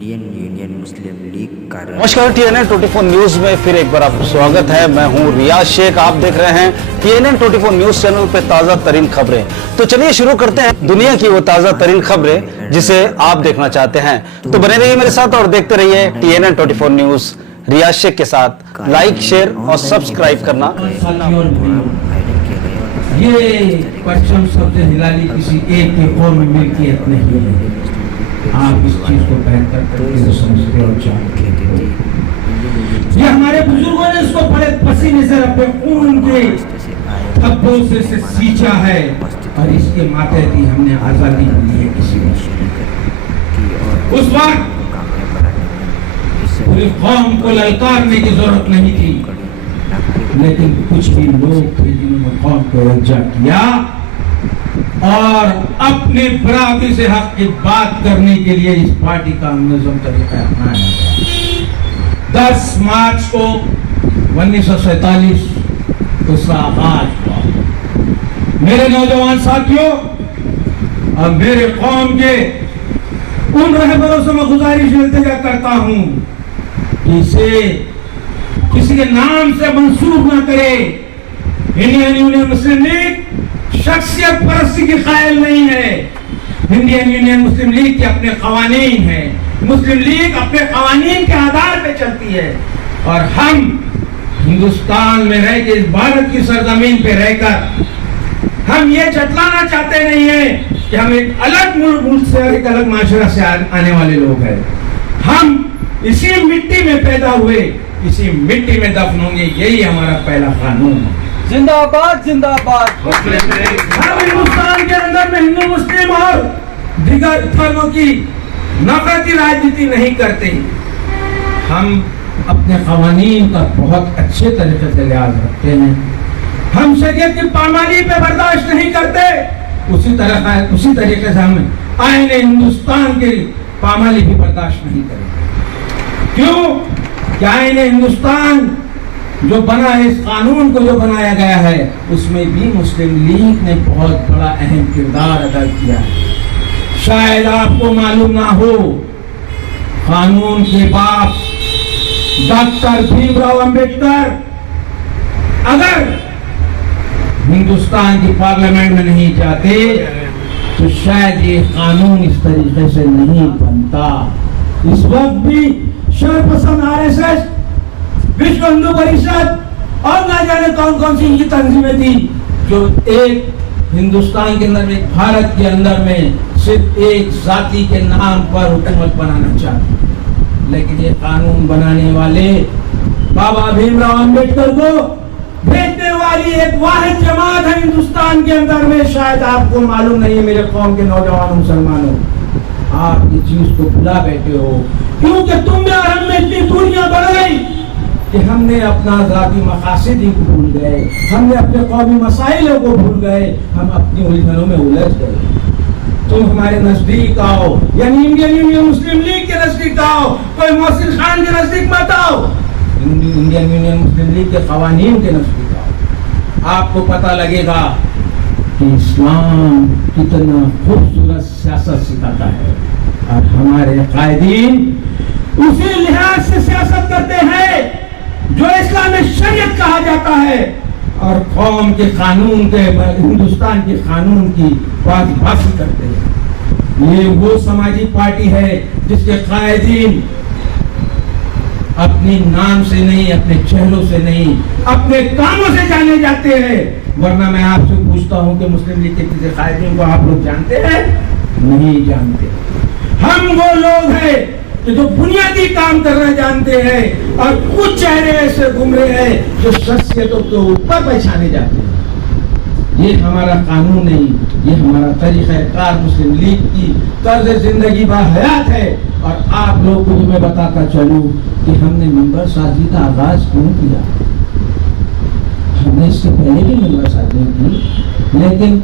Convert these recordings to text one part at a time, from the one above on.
Union मुस्लिम league कार्यालय। नमस्कार, TNN 24 news में फिर एक बार आपका स्वागत है। मैं हूं रियाज शेख। आप देख रहे हैं TNN 24 न्यूज चैनल पे ताजा तरीन खबरें। तो चलिए शुरू करते हैं दुनिया की वो ताजा तरीन खबरें जिसे आप देखना चाहते हैं। तो बने रहिए मेरे साथ और देखते रहिए TNN 24 न्यूज रियाज शेख के साथ। लाइक, शेयर और सब्सक्राइब करना। ये पश्चिम सबसे हिलाली किसी एक के कौम में मिल्कियत नहीं है। आप इस चीज को बेहतर करके समझते और जानते हैं। ये हमारे बुजुर्गों ने इसको बड़े पसीने से अपने खून के थप्पों से सींचा है और इसके माथे दी हमने आजादी दी है। किसी उस वक्त पूरी कौम को ललकारने की जरूरत नहीं थी, लेकिन कुछ भी लोग थे जिन्होंने कौम को रज्जा किया और अपने बराबरी से हक की बात करने के लिए इस पार्टी का मुनज़्ज़म तरीका अपनाया गया। 10 मार्च को 1947 उसका आगाज हुआ। मेरे नौजवान साथियों और मेरे कौम के उन रहबरों से मैं गुजारिश इल्तिजा करता हूं कि इसे किसी के नाम से मंसूब ना करे। इंडियन यूनियन मुस्लिम लीग शख्सियत परस्ती की कायल नहीं है। इंडियन यूनियन मुस्लिम लीग के अपने कवानीन है। मुस्लिम लीग अपने कवानीन के आधार पे चलती है और हम हिंदुस्तान में रह के, इस भारत की सरजमीन पे रहकर हम ये जतलाना चाहते नहीं है कि हम एक अलग मुल्क से और एक अलग माशरा से आने वाले लोग हैं। हम इसी मिट्टी में पैदा हुए, इसी मिट्टी में दफन होंगे। यही हमारा पहला कानून है। जिंदाबाद जिंदाबाद। हम हिंदुस्तान के अंदर में हिंदू मुस्लिम और दिगर धर्मों की नफरती राजनीति नहीं करते। हम अपने कवानीन का बहुत अच्छे तरीके से लिहाज रखते हैं। हम शरीयत की पामाली पे बर्दाश्त नहीं करते। उसी तरीके से हम आईने हिंदुस्तान की पामाली भी बर्दाश्त नहीं करेंगे। क्यों? क्या आईने हिंदुस्तान जो बना है, इस कानून को जो बनाया गया है, उसमें भी मुस्लिम लीग ने बहुत बड़ा अहम किरदार अदा किया है। शायद आपको मालूम ना हो, कानून के बाप डॉक्टर भीमराव अंबेडकर अगर हिंदुस्तान की पार्लियामेंट में नहीं जाते तो शायद ये कानून इस तरीके से नहीं बनता। इस वक्त भी शरपसंद RSS, विश्व हिंदू परिषद और ना जाने कौन कौन सी इनकी तंजीमें थी जो एक हिंदुस्तान के अंदर में, भारत के अंदर में सिर्फ एक जाति के नाम पर हुकूमत बनाना चाहती। लेकिन ये कानून बनाने वाले बाबा भीमराव अंबेडकर को भेजने वाली एक वाहिद जमात है हिंदुस्तान के अंदर में। शायद आपको मालूम नहीं है मेरे कौम के नौजवान मुसलमानों, आप ये चीज को भुला बैठे हो क्योंकि तुम में और हम में इतनी दूरियां बढ़ गई कि हमने अपना ज़ाती मकासद ही भूल गए, हमने अपने कौमी मसाइलों को भूल गए, हम अपनी उलझनों में उलझ गए। तुम हमारे नजदीक आओ, यानी इंडियन यूनियन मुस्लिम लीग के नजदीक आओ, कोई मोहसिन खान के नजदीक मत आओ, इंडियन यूनियन मुस्लिम लीग के कवानीन के नजदीक आओ। आपको पता लगेगा कि इस्लाम कितना खूबसूरत सियासत सिखाता है और हमारे कायदीन उसी लिहाज से सियासत करते हैं जो इस्लामी शरीयत कहा जाता है और कौम के कानून के, हिंदुस्तान के कानून की बाजी करते हैं। ये वो समाजी पार्टी है जिसके कायदीन अपने नाम से नहीं, अपने चेहरों से नहीं, अपने कामों से जाने जाते हैं। वरना मैं आपसे पूछता हूं कि मुस्लिम लीग के किसी कायदीन को आप लोग जानते हैं? नहीं जानते। हम वो लोग हैं कि जो बुनियादी काम करना जानते हैं और कुछ चेहरे ऐसे घूमरे हैं जो शख्सियतों के ऊपर पहचाने जाते हैं। ये हमारा कानून नहीं, ये हमारा तरीक़ा-ए-कार मुस्लिम लीग की तर्ज जिंदगी बाहयात है। और आप लोग को मैं बताता चलूं कि हमने मेंबर साजी का आगाज क्यों किया। हमने इससे पहले भी मेंबर साजी की, लेकिन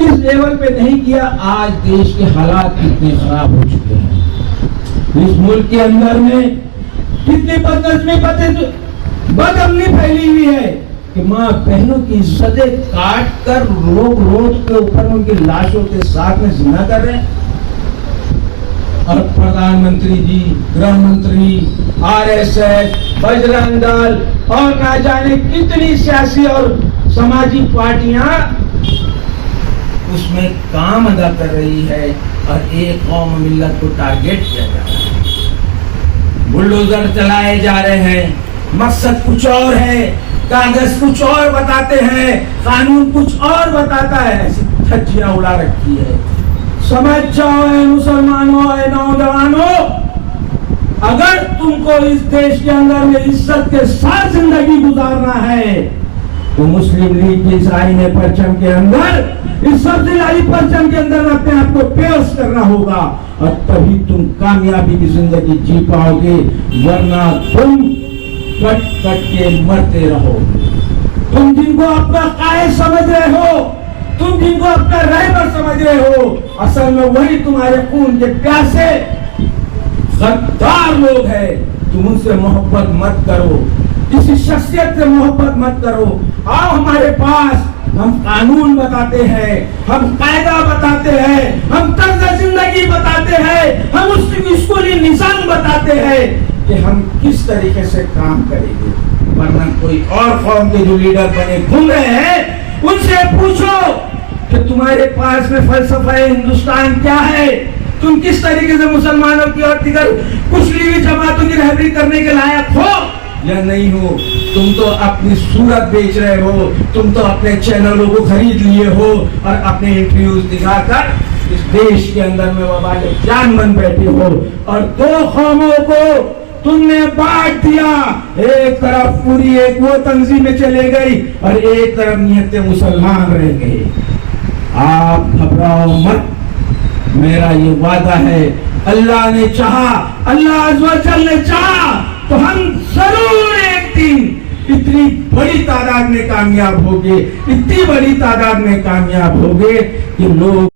इस लेवल पे नहीं किया। आज देश के हालात कितने खराब हो चुके हैं, इस मुल्क के अंदर में कितनी बदअमनी फैली हुई है कि माँ बहनों की इज्जतें काट कर लोग रोड के ऊपर उनकी लाशों के साथ में जिना कर रहे हैं। और प्रधानमंत्री जी, गृह मंत्री, आरएसएस, बजरंग दल और ना जाने कितनी सियासी और सामाजिक पार्टियां उसमें काम अदा कर रही है और एक कौम मिल्लत को टारगेट किया जा रहा है। बुलडोजर चलाए जा रहे हैं, मकसद कुछ और है, कागज कुछ और बताते हैं, कानून कुछ और बताता है, ऐसी धज्जियां उड़ा रखी है। समझ जाओ ऐ मुसलमानों, ऐ नौजवानों, अगर तुमको इस देश के अंदर में इज्जत के साथ जिंदगी गुजारना है तो मुस्लिम लीग की इस आईने परचम के अंदर, इस सबसे आई परचम के अंदर अपने आप को पेश करना होगा और तभी तुम कामयाबी की जिंदगी जी पाओगे, वरना तुम कट कट के मरते रहो। तुम जिनको अपना कायद समझ रहे हो, तुम जिनको अपना रहबर समझ रहे हो, असल में वही तुम्हारे खून के प्यासे गद्दार लोग हैं। तुम उनसे मोहब्बत मत करो, किसी शख्सियत से मोहब्बत मत करो। आओ हमारे पास, हम कानून बताते हैं, हम कायदा बताते हैं, हम तर्ज जिंदगी बताते हैं, हम उसकी स्कूली निजाम बताते हैं कि हम किस तरीके से काम करेंगे। वरना कोई और कौम के जो लीडर बने घूम रहे हैं, उनसे पूछो कि तुम्हारे पास में फलसफा हिंदुस्तान क्या है, तुम किस तरीके से मुसलमानों की और दीगर कुचली हुई जमातों की रहबरी करने के लायक हो या नहीं हो। तुम तो अपनी सूरत बेच रहे हो, तुम तो अपने चैनलों को खरीद लिए हो और अपने इंटरव्यूज दिखाकर इस देश के अंदर में वबाले जान बन बैठे हो और दो कौमों को तुमने बांट दिया। एक तरफ पूरी एक वो तंजीमें चले गई और एक तरफ नियत मुसलमान रह गए। आप घबराओ मत, मेरा ये वादा है, अल्लाह ने चाहा, अल्लाह अज़्ज़ व जल ने चाहा तो हम जरूर एक दिन इतनी बड़ी तादाद में कामयाब होंगे, इतनी बड़ी तादाद में कामयाब होंगे कि लोग